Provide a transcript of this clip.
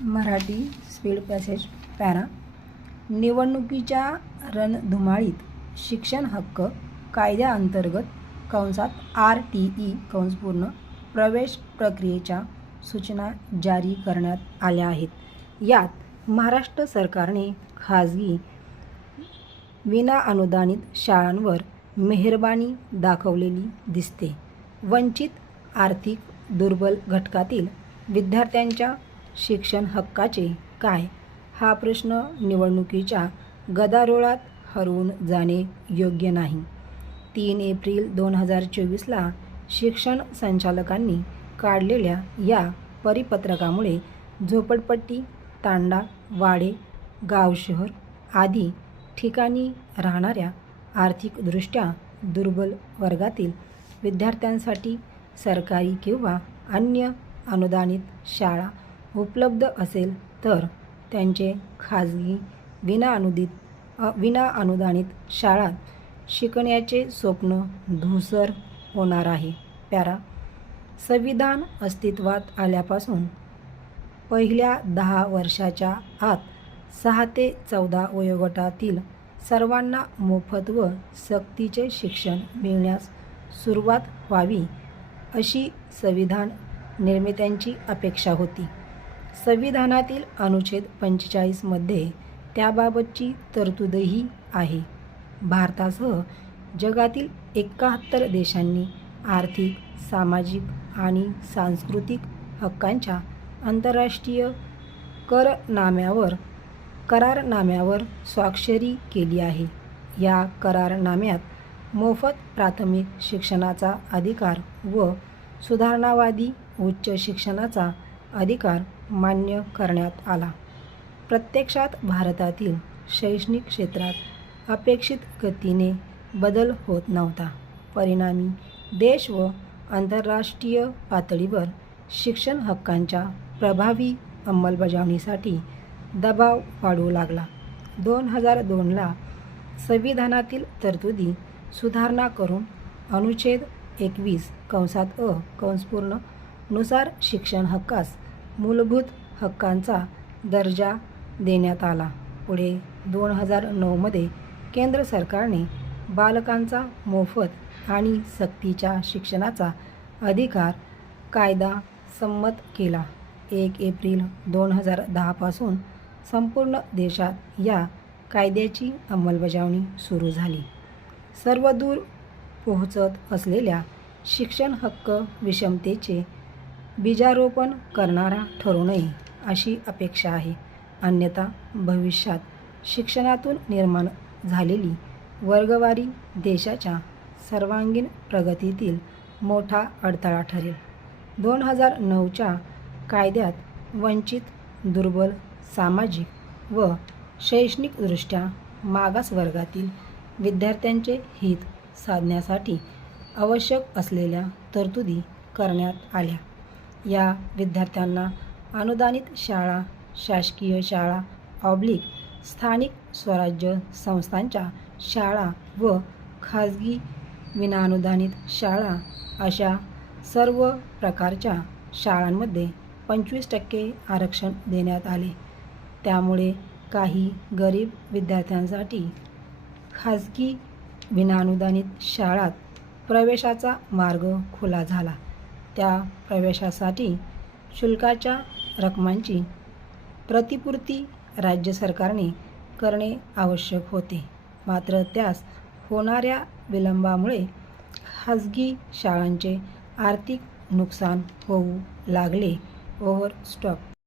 Marathi speed passage para. निवडणुकीच्या रणधुमाळीत शिक्षण हक्क कायद्याअंतर्गत RTE प्रवेश प्रक्रियेच्या सूचना जारी करण्यात आल्या आहेत. यात महाराष्ट्र सरकारने खाजगी विनाअनुदानित शाळांवर मेहरबानी दाखवलेली दिसते. वंचित आर्थिक दुर्बल घटकातील विद्यार्थ्यांच्या शिक्षण हक्काचे काय, हा प्रश्न निवडणुकीच्या गदारोळात हरवून जाणे योग्य नाही. 3 एप्रिल 2024ला शिक्षण संचालकांनी काढलेल्या या परिपत्रकामुळे झोपडपट्टी, तांडा, वाडे, गाव-शहर आदी ठिकाणी राहणाऱ्या आर्थिकदृष्ट्या दुर्बल वर्गातील विद्यार्थ्यांसाठी सरकारी किंवा अन्य अनुदानित शाळा उपलब्ध असेल तर त्यांचे खाजगी विनाअनुदानित शाळात शिकण्याचे स्वप्न धूसर होणार आहे. पॅरा. संविधान अस्तित्वात आल्यापासून पहिल्या 10 वर्षाच्या आत 6 ते 14 वयोगटातील सर्वांना मोफत व सक्तीचे शिक्षण मिळण्यास सुरुवात व्हावी, अशी संविधान निर्मात्यांची अपेक्षा होती. संविधानातील अनुच्छेद 45 मध्ये त्याबाबतची तरतूदही आहे. भारतासह जगातील 71 देशांनी आर्थिक, सामाजिक आणि सांस्कृतिक हक्कांच्या आंतरराष्ट्रीय करारनाम्यावर स्वाक्षरी केली आहे. या करारनाम्यात मोफत प्राथमिक शिक्षणाचा अधिकार व सुधारणावादी उच्च शिक्षणाचा अधिकार मान्य करण्यात आला. प्रत्यक्षात भारतातील शैक्षणिक क्षेत्रात अपेक्षित गतीने बदल होत नव्हता. परिणामी देश व आंतरराष्ट्रीय पातळीवर शिक्षण हक्कांच्या प्रभावी अंमलबजावणीसाठी दबाव वाढू लागला. 2002ला संविधानातील तरतुदी सुधारणा करून अनुच्छेद 21(अ) नुसार शिक्षण हक्कास मूलभूत हक्कांचा दर्जा देण्यात आला. पुढे 2009मध्ये केंद्र सरकारने बालकांचा मोफत आणि सक्तीच्या शिक्षणाचा अधिकार कायदा संमत केला. 1 एप्रिल 2010 पासून संपूर्ण देशात या कायद्याची अंमलबजावणी सुरू झाली. सर्वदूर पोहोचत असलेल्या शिक्षण हक्क विषमतेचे बीजारोपण करणारा ठरू नये, अशी अपेक्षा आहे. अन्यथा भविष्यात शिक्षणातून निर्माण झालेली वर्गवारी देशाच्या सर्वांगीण प्रगतीतील मोठा अडथळा ठरेल. 2009च्या कायद्यात वंचित, दुर्बल, सामाजिक व शैक्षणिकदृष्ट्या मागास वर्गातील विद्यार्थ्यांचे हित साधण्यासाठी आवश्यक असलेल्या तरतुदी करण्यात आल्या. या विद्यार्थ्यांना अनुदानित शाळा, शासकीय शाळा, स्थानिक स्वराज्य संस्थांच्या शाळा व खाजगी विनाअनुदानित शाळा अशा सर्व प्रकारच्या शाळांमध्ये 25% आरक्षण देण्यात आले. त्यामुळे काही गरीब विद्यार्थ्यांसाठी खाजगी विनाअनुदानित शाळात प्रवेशाचा मार्ग खुला झाला. त्या प्रवेशासाठी शुल्काच्या रकमांची प्रतिपूर्ती राज्य सरकारने करणे आवश्यक होते. मात्र त्यास होणाऱ्या विलंबामुळे खाजगी शाळांचे आर्थिक नुकसान होऊ लागले. ओव्हरस्टॉप.